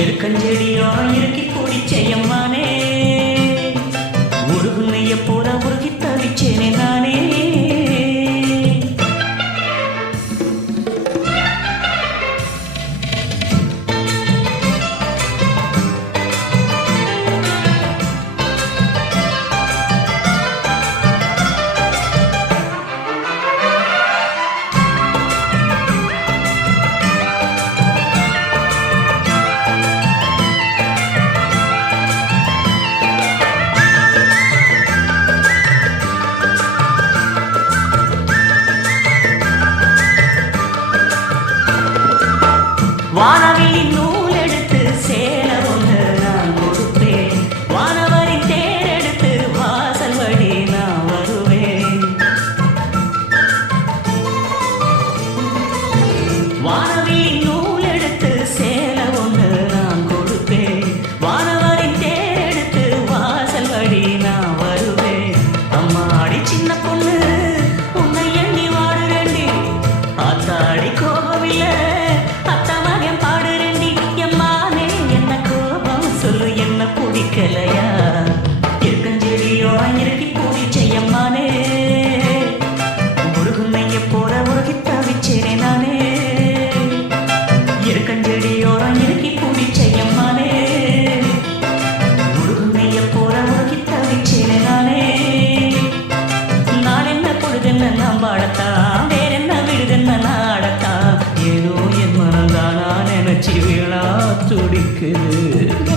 எருக்கஞ்செடியோ இறுக்கி பிடிச்சையம்மானே உருகுனைய போற உருகி தவிச்சேனே நானே. வானவில்லின் நூல் எடுத்து சேல ஒன்று நான் கொடுப்பேன். வானவரின் தேர் எடுத்து வாசல் வழி நான் வருவேன். வானவில்லின் நூல் எடுத்து சேல ஒன்று நான் கொடுப்பேன். வானவரின் தேர் எடுத்து வாசல் வழி நான் வருவேன். அம்மாடி சின்ன பொண்ணு உன்னை எண்ணி வாடுறேண்டி. ஆத்தாடி கோபமில்லை பிடிக்கலையா. எருக்கஞ்செடியோ இறுக்கி பிடிச்சையம்மானே முருகுனைய போற உருகி தவிச்சேனே நானே. எருக்கஞ்செடியோ இறுக்கி பிடிச்சையம்மானே முருகுனைய போற உருகி தவிச்சேனே நானே. நான் என்ன பொழுதென்ன நாம் வாழத்தான் வேறென்ன விடுதென்ன நாடத்தான். ஏதோ என் மனம்தானா நினைச்சி விழா துடிக்குது.